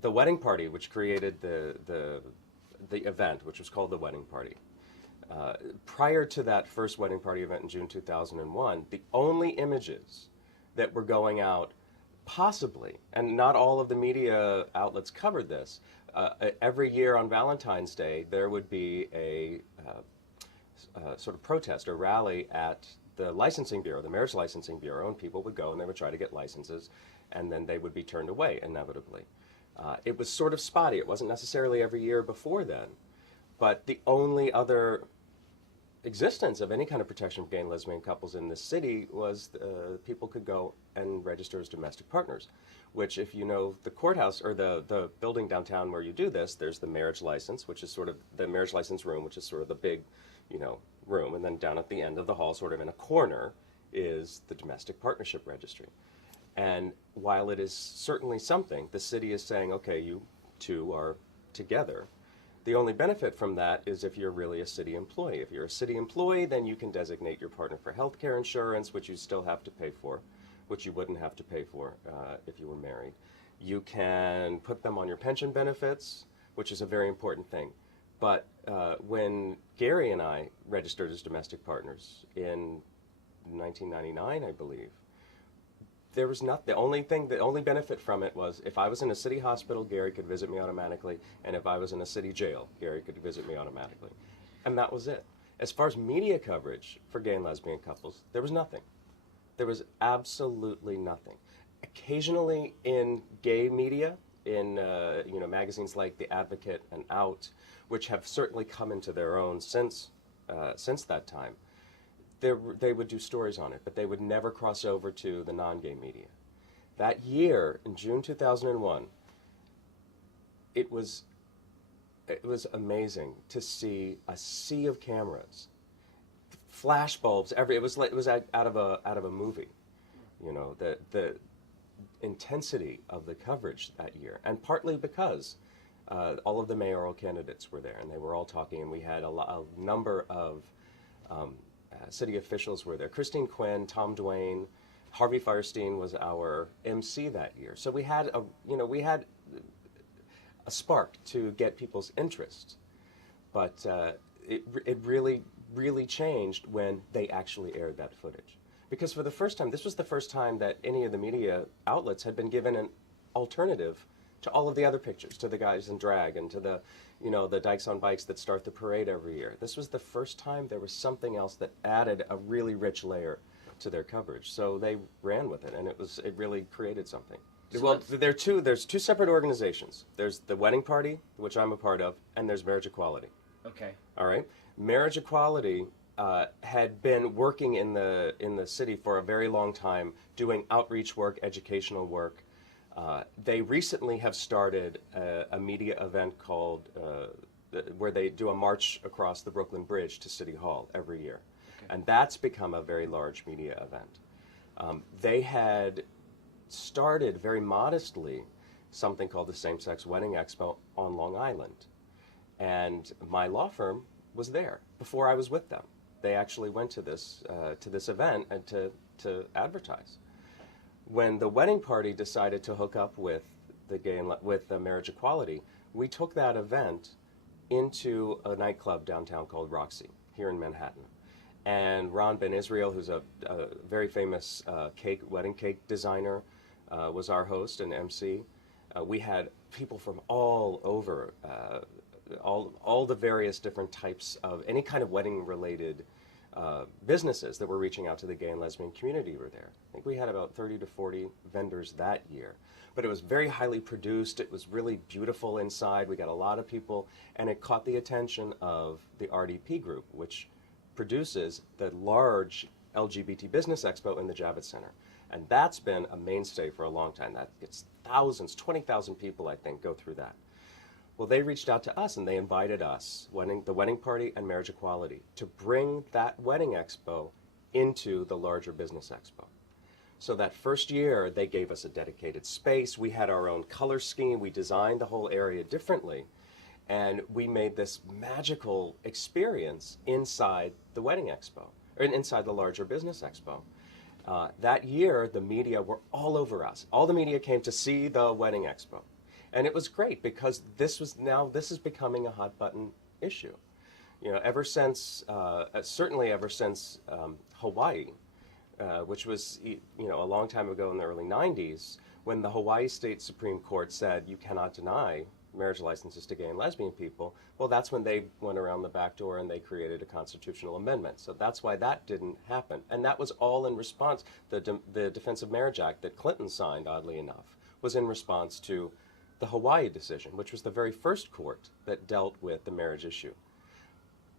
the wedding party, which created the event, which was called the wedding party. Prior to that first wedding party event in June 2001, the only images that were going out, possibly, and not all of the media outlets covered this, every year on Valentine's Day, there would be a sort of protest or rally at the licensing bureau, the marriage licensing bureau, and people would go and they would try to get licenses, and then they would be turned away, inevitably. It was sort of spotty. It wasn't necessarily every year before then, but the only other existence of any kind of protection for gay and lesbian couples in this city was people could go and register as domestic partners, which, if you know the courthouse or the building downtown where you do this, there's the marriage license, which is sort of the marriage license room, which is sort of the big, room, and then down at the end of the hall, sort of in a corner, is the domestic partnership registry. And while it is certainly something, the city is saying, okay, you two are together. The only benefit from that is if you're really a city employee. If you're a city employee, then you can designate your partner for health care insurance, which you still have to pay for, which you wouldn't have to pay for if you were married. You can put them on your pension benefits, which is a very important thing. But when Gary and I registered as domestic partners in 1999, I believe, there was not, the only benefit from it was if I was in a city hospital, Gary could visit me automatically, and if I was in a city jail, Gary could visit me automatically. And that was it. As far as media coverage for gay and lesbian couples, there was nothing. There was absolutely nothing. Occasionally in gay media, in magazines like The Advocate and Out, which have certainly come into their own since that time, they would do stories on it, but they would never cross over to the non-gay media. That year, in June 2001, it was amazing to see a sea of cameras, flash bulbs. It was out of a movie. The intensity of the coverage that year, and partly because all of the mayoral candidates were there, and they were all talking, and we had a number of city officials were there. Christine Quinn, Tom Duane, Harvey Firestein was our MC that year. So we had a spark to get people's interest, but it really changed when they actually aired that footage. Because for the first time, this was the first time that any of the media outlets had been given an alternative to all of the other pictures, to the guys in drag and to the dykes on bikes that start the parade every year. This was the first time there was something else that added a really rich layer to their coverage. So they ran with it, and it really created something. So well, there's two separate organizations. There's the Wedding Party, which I'm a part of, and there's Marriage Equality. Okay. All right. Marriage Equality had been working in the city for a very long time, doing outreach work, educational work. They recently have started a media event called, where they do a march across the Brooklyn Bridge to City Hall every year. Okay. And that's become a very large media event. They had started very modestly something called the Same-Sex Wedding Expo on Long Island. And my law firm was there before I was with them. They actually went to this event and to advertise. When the Wedding Party decided to hook up with the Marriage Equality, we took that event into a nightclub downtown called Roxy here in Manhattan. And Ron Ben Israel, who's a very famous wedding cake designer, was our host and MC. We had people from all over, all the various different types of any kind of wedding-related businesses that were reaching out to the gay and lesbian community were there. I think we had about 30 to 40 vendors that year. But it was very highly produced. It was really beautiful inside. We got a lot of people, and it caught the attention of the RDP group, which produces the large LGBT Business Expo in the Javits Center. And that's been a mainstay for a long time. That gets thousands, 20,000 people, I think, go through that. Well, they reached out to us, and they invited us, the Wedding Party and Marriage Equality, to bring that wedding expo into the larger business expo. So that first year, they gave us a dedicated space. We had our own color scheme. We designed the whole area differently, and we made this magical experience inside the wedding expo, or inside the larger business expo. That year, the media were all over us. All the media came to see the wedding expo. And it was great because this is becoming a hot button issue. You know, ever since, certainly ever since Hawaii, which was, you know, a long time ago in the early 90s, when the Hawaii State Supreme Court said you cannot deny marriage licenses to gay and lesbian people, well, that's when they went around the back door and they created a constitutional amendment. So that's why that didn't happen. And that was all in response. The Defense of Marriage Act that Clinton signed, oddly enough, was in response to the Hawaii decision, which was the very first court that dealt with the marriage issue.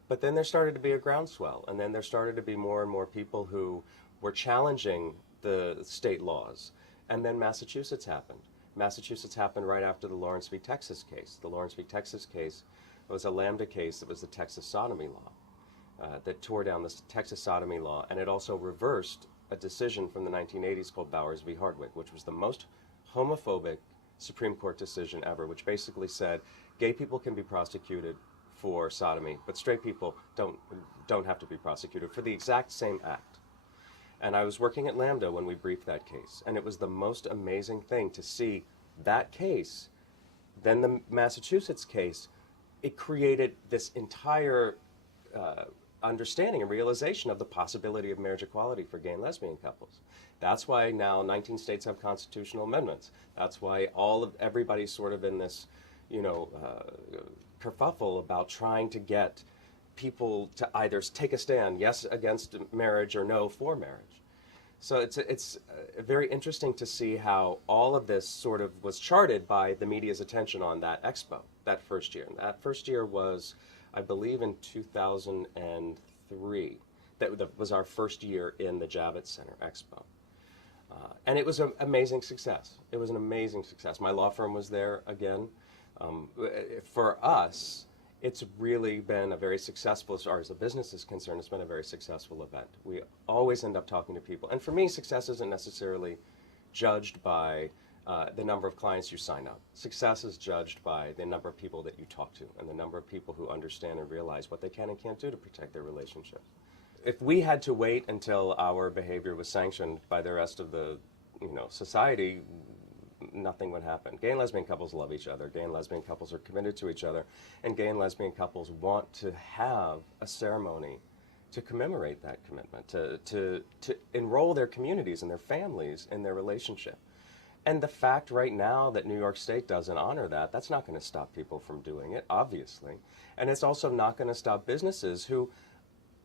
But then there started to be a groundswell, and then there started to be more and more people who were challenging the state laws. And then Massachusetts happened. Massachusetts happened right after the Lawrence v. Texas case. The Lawrence v. Texas case was a lambda case that was the Texas sodomy law that tore down the Texas sodomy law, and it also reversed a decision from the 1980s called Bowers v. Hardwick, which was the most homophobic Supreme Court decision ever, which basically said gay people can be prosecuted for sodomy, but straight people don't have to be prosecuted for the exact same act. And I was working at Lambda when we briefed that case, and it was the most amazing thing to see that case, then the Massachusetts case. It created this entire understanding and realization of the possibility of marriage equality for gay and lesbian couples. That's why now 19 states have constitutional amendments. That's why everybody's sort of in this, you know, kerfuffle about trying to get people to either take a stand, yes against marriage or no for marriage. So it's very interesting to see how all of this sort of was charted by the media's attention on that expo, that first year. And that first year was, I believe, in 2003. That was our first year in the Javits Center Expo. And it was an amazing success. It was an amazing success. My law firm was there again. For us, it's really been a very successful, as far as the business is concerned, it's been a very successful event. We always end up talking to people. And for me, success isn't necessarily judged by the number of clients you sign up. Success is judged by the number of people that you talk to and the number of people who understand and realize what they can and can't do to protect their relationships. If we had to wait until our behavior was sanctioned by the rest of the, you know, society, nothing would happen. Gay and lesbian couples love each other. Gay and lesbian couples are committed to each other. And gay and lesbian couples want to have a ceremony to commemorate that commitment, to enroll their communities and their families in their relationship. And the fact right now that New York State doesn't honor that, that's not going to stop people from doing it, obviously. And it's also not going to stop businesses who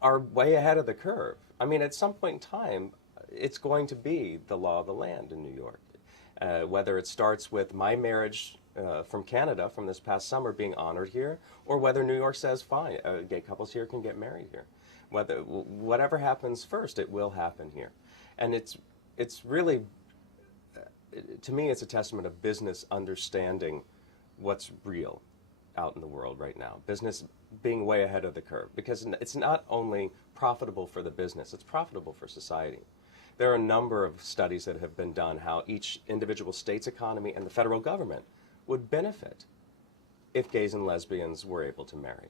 are way ahead of the curve. I mean, at some point in time, it's going to be the law of the land in New York. Whether it starts with my marriage from Canada from this past summer being honored here, or whether New York says, fine, gay couples here can get married here. Whatever happens first, it will happen here. And it's really, to me, it's a testament of business understanding what's real out in the world right now. Business being way ahead of the curve, because it's not only profitable for the business, it's profitable for society. There are a number of studies that have been done how each individual state's economy and the federal government would benefit if gays and lesbians were able to marry.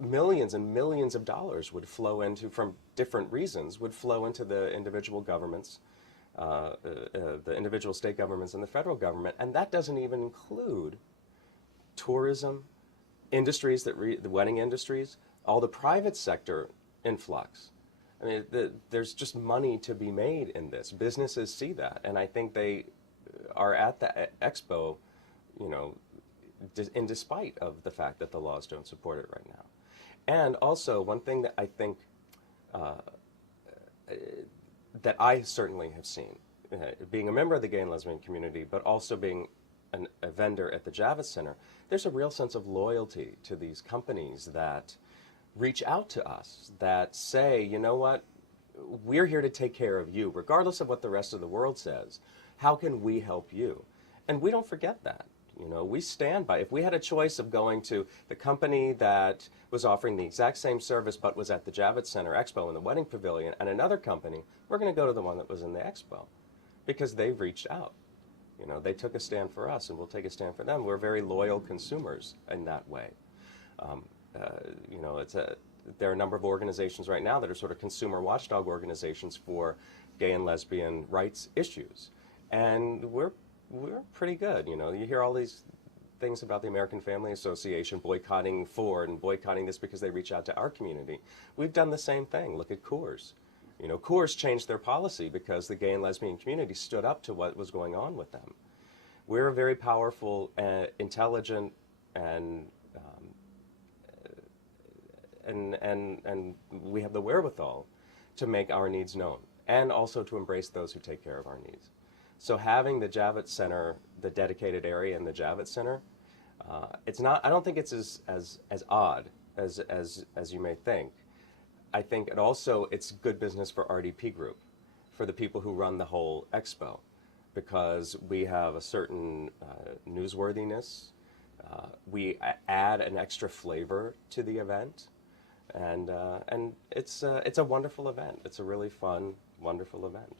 Millions and millions of dollars would flow into, from different reasons, would flow into the individual governments, the individual state governments and the federal government, and that doesn't even include tourism, industries, the wedding industries, all the private sector influx. I mean, there's just money to be made in this. Businesses see that, and I think they are at the expo, you know, in despite of the fact that the laws don't support it right now. And also, one thing that I think that I certainly have seen, being a member of the gay and lesbian community, but also being a vendor at the Javits Center, there's a real sense of loyalty to these companies that reach out to us, that say, you know what, we're here to take care of you, regardless of what the rest of the world says. How can we help you? And we don't forget that. You know, we stand by. If we had a choice of going to the company that was offering the exact same service but was at the Javits Center Expo in the Wedding Pavilion and another company, we're going to go to the one that was in the Expo because they've reached out. You know, they took a stand for us and we'll take a stand for them. We're very loyal consumers in that way. You know, there are a number of organizations right now that are sort of consumer watchdog organizations for gay and lesbian rights issues. And we're we're pretty good. You know, you hear all these things about the American Family Association boycotting Ford and boycotting this because they reach out to our community. We've done the same thing. Look at Coors. You know, Coors changed their policy because the gay and lesbian community stood up to what was going on with them. We're a very powerful, intelligent, and we have the wherewithal to make our needs known, and also to embrace those who take care of our needs. So having the Javits Center, the dedicated area in the Javits Center, it's not. I don't think it's as odd as you may think. I think it's good business for RDP Group, for the people who run the whole expo, because we have a certain newsworthiness. We add an extra flavor to the event, and it's a wonderful event. It's a really fun, wonderful event.